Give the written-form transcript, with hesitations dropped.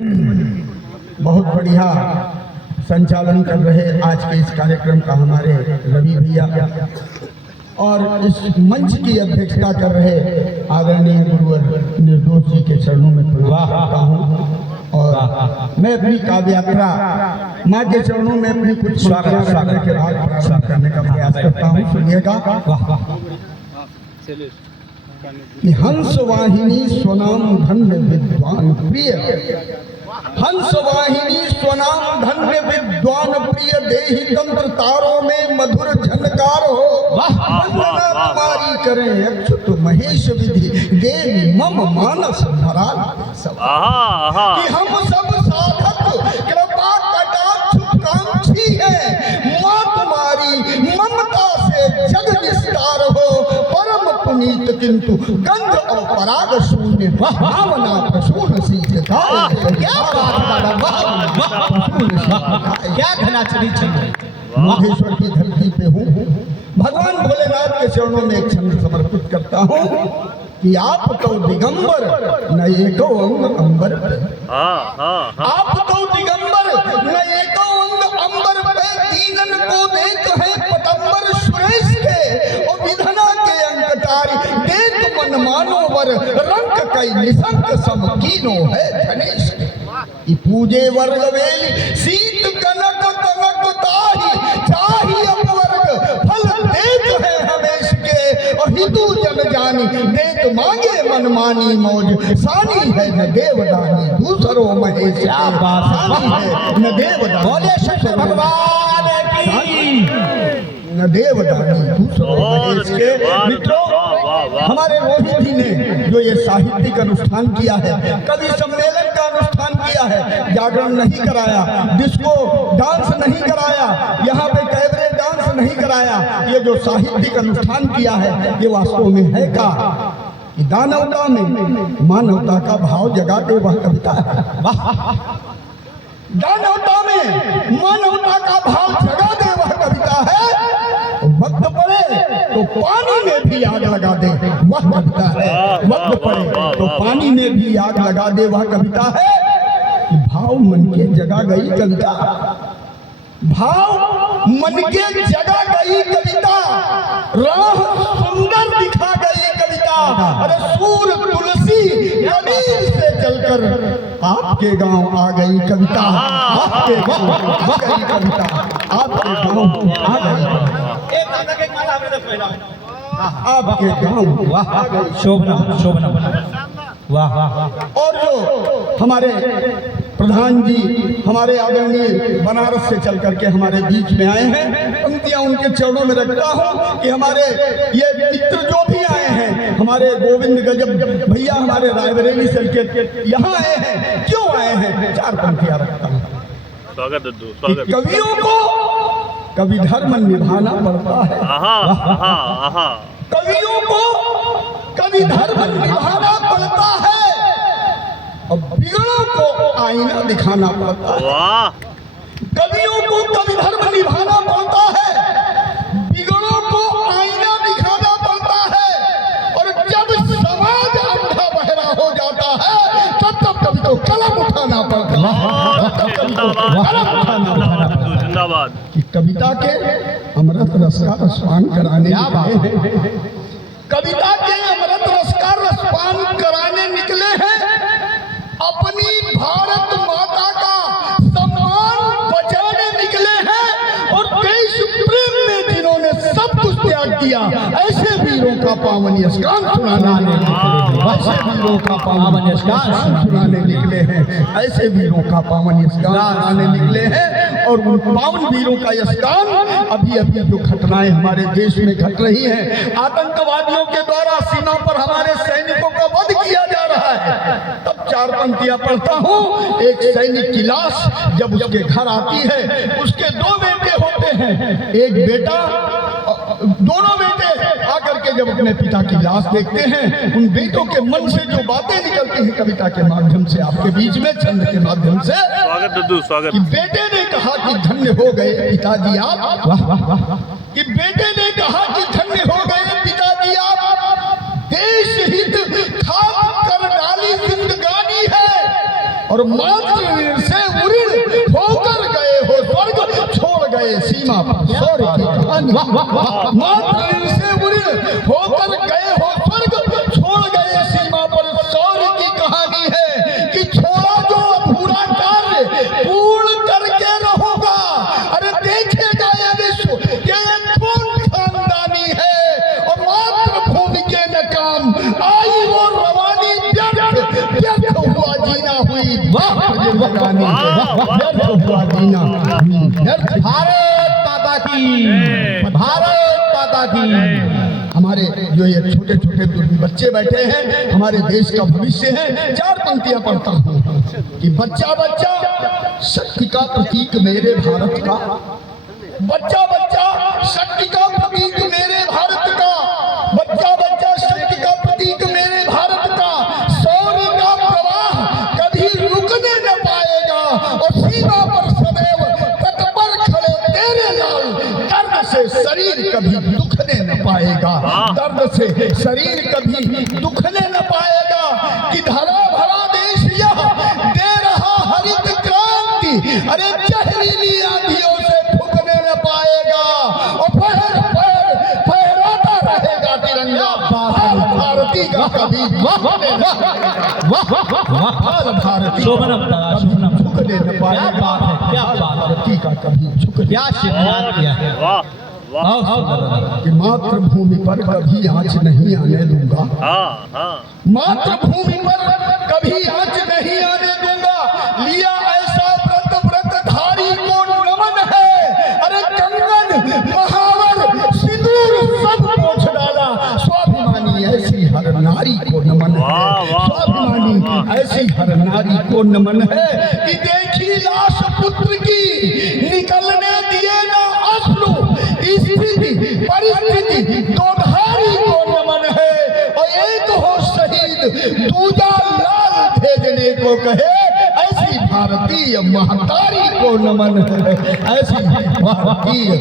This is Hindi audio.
बहुत बढ़िया संचालन कर रहे आज के इस कार्यक्रम का हमारे रवि भैया और इस मंच की अध्यक्षता कर रहे आदरणीय गुरुवर निर्दोष जी के चरणों में प्रणाम करता हूँ और मैं अपनी काव्य यात्रा माँ के चरणों में अपनी कुछ स्वागत के बाद प्रारंभ करने का प्रयास करता हूँ। सुनिएगा कि हंस वाहिनी स्वनाम धन्य विद्वान प्रिय, हंस वाहिनी स्वनाम धन्य विद्वान प्रिय, देहि तंत्र तारों में मधुर झनकार हो, वंदना तुम्हारी करें अच्युत महेश विधि, देवी मम मानस भरा कि हम सब साधक कृपा कटाक्ष कांक्षी है, माँ तुम्हारी ममता से जग विस्तार हो, परम पुनीत किंतु गंध और पराग शून्य, भावना प्रसून शीत गाय, क्या घना चली महेश्वर की धरती पे हूँ। भगवान भोलेनाथ के चरणों में एक छंद समर्पित करता हूँ कि आप तो दिगंबर न एको अंग अंबर पे, आप तो दिगंबर न एको अंग अंबर पे, दीनन को देत है पतंबर सुरेश के, और विधना के अंगतारी देत मन मानोवर, रंग कई निसंग सम कीनो है धनेश के, पूजे वर्ग वेली सीत कनक तनक ताही, चाही अपवर्ग फल देत है हमेश के, और हिंदू जन जानी देत मांगे मनमानी मौज, सानी है न देवदानी दूसरो महेश के, सानी है न देवदानी बोले शंकर भगवान की, न देवदानी दूसरो महेश के। मित्रों, हमारे रोहित जी ने जो ये साहित्यिक अनुष्ठान किया है, कवि सम्मेलन का अनुष्ठान किया है, जागरण नहीं कराया, डिस्को डांस नहीं कराया, यहाँ पे कैबरे डांस नहीं कराया, ये जो साहित्यिक अनुष्ठान किया है ये वास्तव में है का कि दानवता में मानवता का भाव जगाते वह कविता है। दानवता में मानवता का भाव जगा दे वह कविता है, वक्त पड़े तो पानी में भी आग लगा दे वह कविता है, वक्त पड़े तो पानी में भी आग लगा दे वह कविता है। भाव मन के जगा गई कविता, भाव मन के जगा गई कविता, राह सुंदर दिखा गई कविता, अरे सूर तुलसी कबीर से चलकर आपके गांव आ गई कविता, आपके गांव आ गई कविता, आपके गांव आ गई, आपके गांव वाह शोभना शोभना वाह। और जो हमारे प्रधान जी हमारे आदरणीय बनारस से चल करके हमारे बीच में आए हैं, पंक्तियां उनके चरणों में रखता हूं कि हमारे ये मित्र जो भी आए हैं, हमारे गोविंद गजब भैया हमारे रायबरेली से यहाँ आए हैं, क्यों आए हैं, चार पंक्तियां रखता हूँ। कवियों को कवि धर्म निभाना पड़ता है, कवियों को कवि धर्म निभाना पड़ता है, और बिगड़ों को आईना दिखाना पड़ता है। कवियों को कवि धर्म निभाना पड़ता है, बिगड़ों को आईना दिखाना पड़ता है, और जब समाज अंधा बहरा हो जाता है तब कवि को कलम उठाना पड़ता है, कलम उठाना पड़ता है कि कविता के अमृत रस का रसपान कराने आए हैं, कविता के अमृत रस का रसपान कराने निकले हैं, अपनी भारत माता का सम्मान बचाने निकले हैं, और देश प्रेम में जिन्होंने सब कुछ त्याग दिया, ऐसे वीरों का पावन यशगान सुनाने निकले हैं, ऐसे वीरों का पावन यशगान सुनाने निकले हैं, ऐसे वीरों का पावन यशगान सुनाने निकले हैं। और उन पावन वीरों का यशगान अभी अभी जो घटनाएं हमारे देश में घट रही हैं, आतंकवादियों के द्वारा सीमा पर हमारे सैनिकों का वध किया जा रहा है, तब चार पंक्तियां पढ़ता हूँ। एक सैनिक की लाश जब उसके घर आती है, उसके दो बेटे होते हैं, एक बेटा, दोनों बेटे आकर के जब अपने पिता की लाश देखते हैं, उन बेटों के मन से जो बातें निकलती हैं कविता के माध्यम से, आपके बीच में छंद के माध्यम से, स्वागत कि बेटे ने कहा कि धन्य हो गए पिताजी आप, कि बेटे ने कहा कि धन्य हो गए पिताजी आप, देश हित खाक कर डाली जिंदगानी है, और माँ सीमा पर शौर्य की कहानी। मात्र इनसे उड़े होकर गए हो स्वर्ग, छोड़ गए सीमा पर शौर्य की कहानी है कि छोड़ा जो अधूरा कार्य पूर्ण करके रहूंगा। अरे देखेगा ये विश्व कि ये कौन खानदानी है। और मातृभूमि के नकाम आई वो रवानी, व्यर्थ हुआ जीना हुई जिंदगानी, व्यर्थ हुआ जीना व्यर्थ। भारत माता की, भारत माता की। हमारे जो ये छोटे छोटे बच्चे बैठे हैं हमारे देश का भविष्य है। चार पंक्तियां पढ़ता हूँ कि बच्चा बच्चा शक्ति का प्रतीक मेरे भारत का, बच्चा बच्चा शक्ति का प्रतीक मेरे भारत का, बच्चा बच्चा शक्ति का प्रतीक मेरे भारत का। शौर्य का प्रवाह कभी रुकने न पाएगा और सीमा पर सदैव तट पर खड़े तेरे लाल, दर्द से शरीर कभी दुखने न पाएगा, दर्द से शरीर कभी दुखने न पाएगा। कि धरा भरा देश यह दे रहा हरित क्रांति, अरे जहरीली आंधियों से फूकने न पाएगा और फहर फहर फहराता रहेगा तिरंगा। भारती का कभी झुकने न भारती झुकने न पाएगा। क्या बात है, भारती का कभी झुकने क्या शिकायत किया है। कि मातृभूमि पर कभी आंच नहीं आने दूंगा, मातृभूमि पर कभी आंच नहीं आने दूंगा। लिया ऐसा व्रत व्रतधारी को नमन है, अरे कंगन महावर सिंदूर सब पोंछ डाला। स्वाभिमानी ऐसी हर नारी को नमन है, स्वाभिमानी ऐसी हर नारी को नमन है कि देखी लाश पुत्र की निकलने दिए ना अश्रु। स्थिति परिस्थिति दोधारी को नमन है और एक हो शहीद दूजा लाल भेजने को कहे। ऐसी भारतीय महतारी को नमन है, ऐसी भारतीय